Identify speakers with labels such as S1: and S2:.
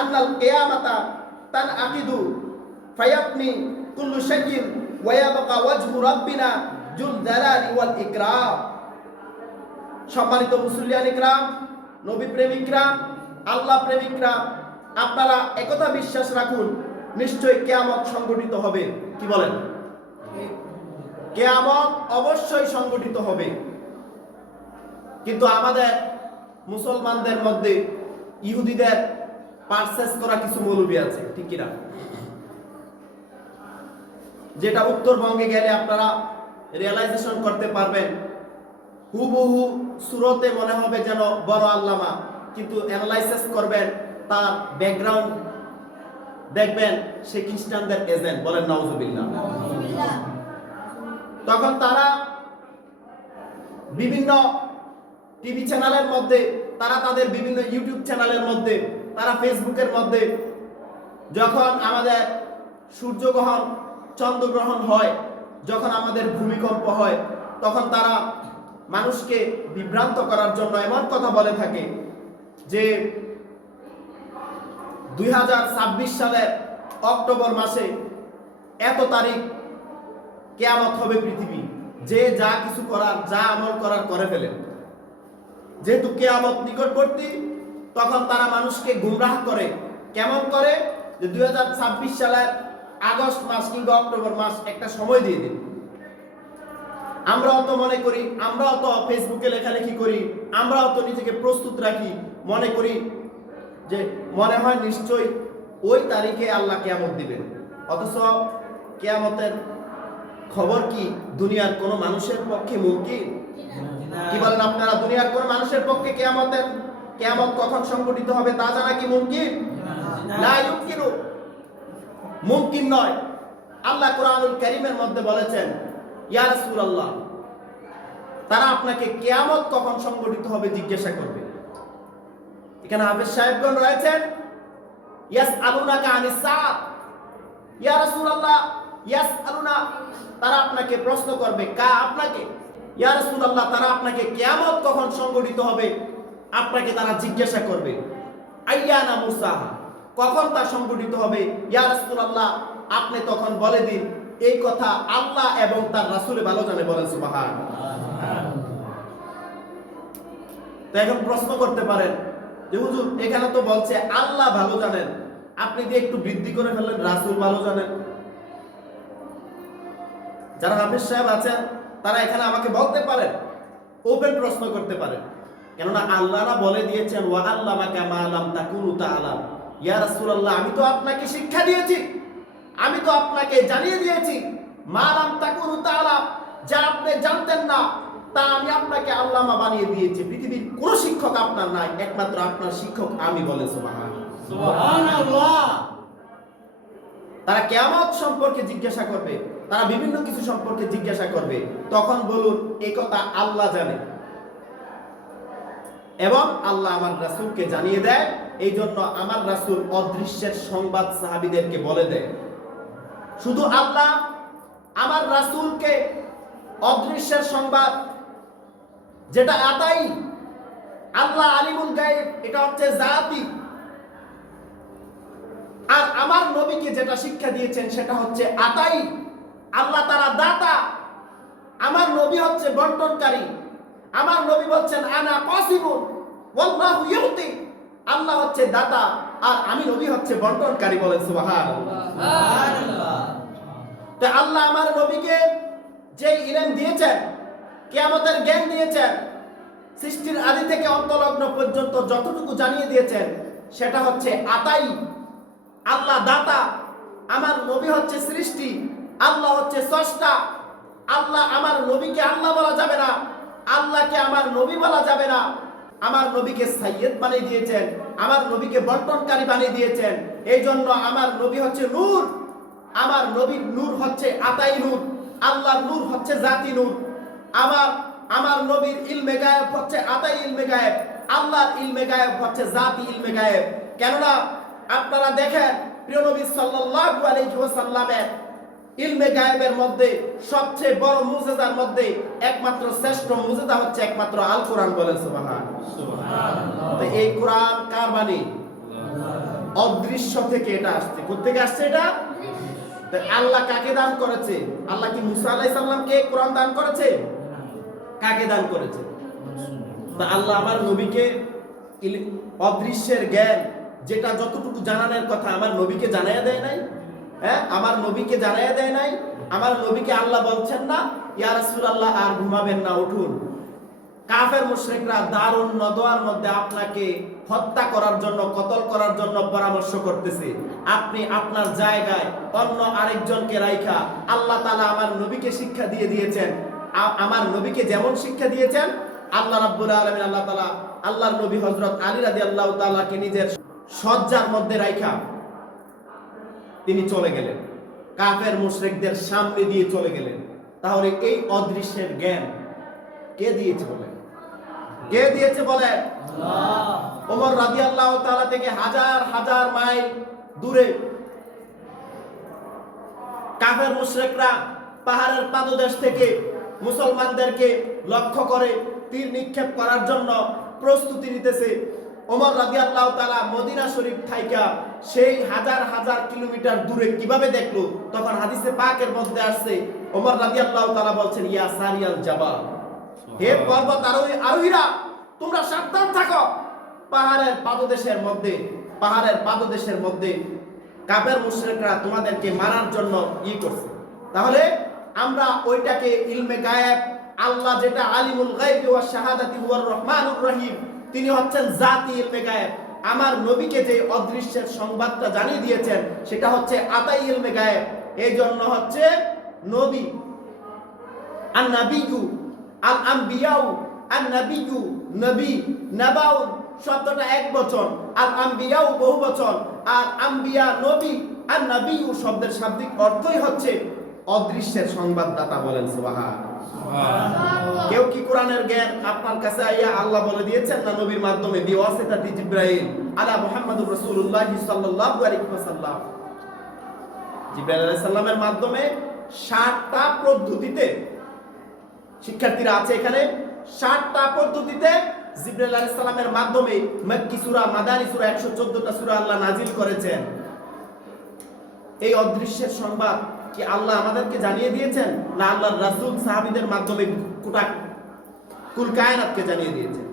S1: আন্নাল কিয়ামাতা তানআকিদু ফায়াবনি কুল্লু শাইইন ওয়া ইয়াবকা ওয়াজহু রাব্বিনা জুল জালালি ওয়াল ইকরাম। সম্মানিত মুসলিয়ান ইকরাম, নবী প্রেমিকরা আল্লাহ প্রেমিকরা আপনারা একথা বিশ্বাস রাখুন, নিশ্চয়ই কেয়ামত সংগঠিত হবে। কি বলেন? কেয়ামত অবশ্যই সংগঠিত হবে। কিন্তু আমাদের মুসলমানদের মধ্যে ইহুদিদের পারচেস করা কিছু মৌলবি আছে, ঠিক কিনা? যেটা উত্তরবঙ্গে গেলে আপনারা রিয়েলাইজেশন করতে পারবেন। হুবহু সুরতে মনে হবে যেন বড় আল্লামা, কিন্তু অ্যানালাইসিস করবেন, তার ব্যাকগ্রাউন্ড দেখবেন, সে খ্রিস্টানদের এজেন্ট বলেন নওজুবিল্লাহ তখন তারা বিভিন্ন টিভি চ্যানেলের মধ্যে তারা তাদের বিভিন্ন ইউটিউব চ্যানেলের মধ্যে, তারা ফেসবুকের মধ্যে যখন আমাদের সূর্যগ্রহণ, চন্দ্রগ্রহণ হয়, যখন আমাদের ভূমিকম্প হয়, তখন তারা মানুষকে বিভ্রান্ত করার জন্য এমন কথা বলে থাকে যে দু হাজার ছাব্বিশ সালের অক্টোবর মাসে এত তারিখ কেয়ামত হবে পৃথিবী। যে যা কিছু করার, যা আমল করার করে ফেলেন। যেহেতু কেয়ামত নিকটবর্তী, তখন তারা মানুষকে গুমরাহ করে। কেমন করে? যে দুই হাজার ছাব্বিশ সালের আগস্ট মাস কিংবা অক্টোবর মাস একটা সময় দিয়ে দিন। আমরা অত মনে করি আমরা অত ফেসবুকে লেখালেখি করি, আমরাও তো নিজেকে প্রস্তুত রাখি, মনে করি যে মনে হয় নিশ্চয়ই ওই তারিখে আল্লাহ কেয়ামত দিবেন। অথচ কেয়ামতের খবর কি? দুনিয়ার কোনো মানুষের পক্ষে মুমকিন? কি বলেন আপনারা? দুনিয়ার কোন মানুষের পক্ষে কেয়ামতের কেয়ামত কখন সংগঠিত হবে তা জানা কি মুমকিন? না ইউমকিনু। মুমকিন নয়। আল্লাহ কোরআনুল কারীমের মধ্যে বলেছেন, ইয়া রাসূলুল্লাহ, তারা আপনাকে কেয়ামত কখন সংগঠিত হবে জিজ্ঞাসা করবে। এখানে হাফেজ সাহেবগণ রয়েছেন। ইয়াস আলুনাকা আনিস ইয়া রাসূলুল্লাহ ইয়াস আলুনা তারা আপনাকে প্রশ্ন করবে, কা আপনাকে? ইয়া রাসূলুল্লাহ, তারা আপনাকে কিয়ামত কখন সংগঠিত হবে? আপনাকে তারা জিজ্ঞাসা করবে, আইয়ানা মুসাহা কখন তা সংগঠিত হবে? ইয়া রাসূলুল্লাহ, আপনি তখন বলে দিন, এই কথা আল্লাহ এবং তার রাসূল ভালো জানে বলেন সুবহান তো এখন প্রশ্ন করতে পারেন, যে হুজুর, এখানে তো বলছে আল্লাহ ভালো জানেন, আপনি দিয়ে একটু বৃদ্ধি করে ফেললেন, রাসূল ভালো জানেন। যারা হাফিজ সাহেব আছেন তারা এখানে আমাকে বলতে পারেন ওপেন প্রশ্ন করতে পারেন। কেননা আল্লাহরা বলে দিয়েছেন ওয়া আল্লামা কামা আলাম তাকুনু তাআলাম। ইয়া রাসূলুল্লাহ আমি তো আপনাকে শিক্ষা দিয়েছি আমি তো আপনাকে জানিয়ে দিয়েছি মা আলাম তাকুনু তাআলাম। যা আপনি জানতেন না তা আমি আপনাকে আল্লামা বানিয়ে দিয়েছি। পৃথিবীর কোনো শিক্ষক আপনার নাই একমাত্র আপনার শিক্ষক আমি বলে সুবহানাল্লাহ। তারা কেয়ামত সম্পর্কে জিজ্ঞাসা করবে তারা বিভিন্ন কিছু সম্পর্কে জিজ্ঞাসা করবে। তখন বলুন এই কথা আল্লাহ জানে। এবং আল্লাহ আমার রাসূলকে জানিয়ে দেয় এই জন্য আমার রাসূল অদৃশ্যের সংবাদ সাহাবীদেরকে বলে দেয়। শুধু আল্লাহ, আমার রাসূলকে অদৃশ্যের সংবাদ, যেটা আতাই, আল্লাহ আলিমুল গায়েব, এটা হচ্ছে জাতি। আর আমার নবীকে যেটা শিক্ষা দিয়েছেন, সেটা হচ্ছে আতাই। আল্লাহ তারা দাতা। আমার নবী হচ্ছে বন্টনকারী। আমার নবী বলছেন আনা কসিবুন ওয়াল্লাহু ইউতি। আল্লাহ হচ্ছে দাতা আর আমি নবী হচ্ছে বন্টনকারী বলেন সুবহানাল্লাহ।
S2: সুবহানাল্লাহ।
S1: তো আল্লাহ আমার নবীকে যে ইলম দিয়েছেন কিয়ামতের জ্ঞান দিয়েছেন সৃষ্টির আদি থেকে অন্তলগ্ন পর্যন্ত যতটুকু জানিয়ে দিয়েছেন সেটা হচ্ছে আতাই। আল্লাহ দাতা আমার নবী হচ্ছে সৃষ্টি। আল্লাহ হচ্ছে স্রষ্টা আল্লাহ আমার নবীকে আল্লাহ বলা যাবে না। আল্লাহকে আমার নবী বলা যাবে না। আমার নবীকে সাইয়্যেদ বানিয়ে দিয়েছেন। আমার নবীকে বন্টনকারী বানিয়ে দিয়েছেন। এই জন্য আমার নবী হচ্ছে নূর। আমার নবীর নূর হচ্ছে আতাই নূর। আল্লাহর নূর হচ্ছে জাতি নূর। আমার আমার নবীর ইলমে গায়েব হচ্ছে আতাই ইলমে গায়েব। আল্লাহর ইলমে গায়েব হচ্ছে জাতি ইলমে গায়েব। কেননা, আপনারা দেখেন, প্রিয় নবী সাল্লাল্লাহু আলাইহি ওয়াসাল্লামের ইলমে গায়েবের মধ্যে সবচেয়ে বড় মুজিজার মধ্যে একমাত্র শ্রেষ্ঠ মুজিজা হচ্ছে একমাত্র আল কোরআন বলেন সুবহান তো এই কোরআন কার বাণী? অদৃশ্য থেকে এটা আসছে। কোথেকে আসছে এটা? আল্লাহ কাকে দান করেছে? আল্লাহ কি মুসা আলাইহিস সালামকে কোরআন দান করেছে? কাকে দান করেছে? তা আল্লাহ আমার নবীকে অদৃশ্যের জ্ঞান যেটা যতটুকু জানানোর কথা আমার নবীকে জানাইয়া দেয় নাই? হ্যাঁ? আমার নবীকে জানাইয়া দেয় নাই। আমার নবীকে আল্লাহ বলছেন না, ইয়া রাসূলুল্লাহ, আর ঘুমাবেন না, উঠুন। কাফের মুশরিকরা দারুণ নদওয়ার মধ্যে আপনাকে হত্যা করার জন্য, কতল করার জন্য পরামর্শ করতেছে। আপনি আপনার জায়গায় অন্য আরেকজনকে রাইখা, আল্লাহ তাআলা আমার নবীকে শিক্ষা দিয়ে দিয়েছেন। আমার নবীকে যেমন শিক্ষা দিয়েছেন, আল্লাহ রাব্বুল আলামিন আল্লাহ তাআলা, আল্লাহর নবী হযরত আলী রাদিয়াল্লাহু তাআলাকে নিজের সজ্জার মধ্যে রাইখা। তিনি চলে গেলেন। কাফের মুশরিকদের সামনে দিয়ে চলে গেলেন। তাহলে এই অদৃশ্যের জ্ঞান কে দিয়েছে বলেন কে দিয়েছে বলে?
S2: আল্লাহ।
S1: ওমর রাদিয়াল্লাহু তাআলা থেকে হাজার হাজার মাইল দূরে কাফের মুশরিকরা পাহাড়ের পাদদেশ থেকে মুসলমানদেরকে লক্ষ্য করে তীর নিক্ষেপ করার জন্য প্রস্তুতি নিতেছে। ওমর রাদিয়াল্লাহু তাআলা মদিনা শরীফ থাইকা সেই হাজার হাজার কিলোমিটার দূরে কীভাবে দেখল? তখন হাদিসে পাকের মধ্যে আসছে ওমর রাদিয়াল্লাহু তাআলা বলছেন ইয়া সারিয়াল জাবাল। হে পর্বত আরোহী আরোহীরা তোমরা সাবধান থাকো। পাহাড়ের পাদদেশের মধ্যে পাহাড়ের পাদদেশের মধ্যে কাপের মুশরিকরা তোমাদেরকে মারার জন্য ই করছে। তাহলে আমরা ওইটাকে ইলমে গায়েব আল্লাহ যেটা আলিমুল গায়বি ওয়া শাহাদাতি ওয়ার রহমানুর রহিম তিনি হচ্ছেন জাতি ইলমে আমার নবীকে যে অদৃশ্যের সংবাদটা জানিয়ে দিয়েছেন, সেটা হচ্ছে আতাই ইলমে গায়েব এই জন্য হচ্ছে নবী। আর নাবিয়ু আল আম্বিয়াউ আর নাবিয়ু নবী নাবাউন শব্দটা এক বচন। আর আম্বিয়াউ বহু বচন। আর আম্বিয়া, নবী আর নাবিয়ু শব্দের শাব্দিক অর্থই হচ্ছে অদৃশ্যের সংবাদদাতা বলেন, সুবহান। কেউ কি কোরআনের জ্ঞান আপনার কাছে আইয়া আল্লাহ বলে দিয়েছেন না নবীর মাধ্যমে? বিওয়াসিতাতি জিব্রাইল। আলা মুহাম্মাদুর রাসূলুল্লাহ সাল্লাল্লাহু আলাইহি ওয়াসাল্লাম। জিব্রাইল আলাইহিস সালামের মাধ্যমে 60টা পদ্ধতিতে শিক্ষার্থীরা আছে এখানে। ষাটটা পদ্ধতিতে জিব্রাইল আলাইহিস সালামের মাধ্যমে মক্কি সূরা, মাদানী সূরা 114টা সূরা আল্লাহ নাজিল করেছেন। এই অদৃশ্যের সংবাদ কি আল্লাহ আমাদেরকে জানিয়ে দিয়েছেন? না, আল্লাহর রাসুল সাহাবিদের মাধ্যমে কুটা কুল কায়নাতকে জানিয়ে দিয়েছেন।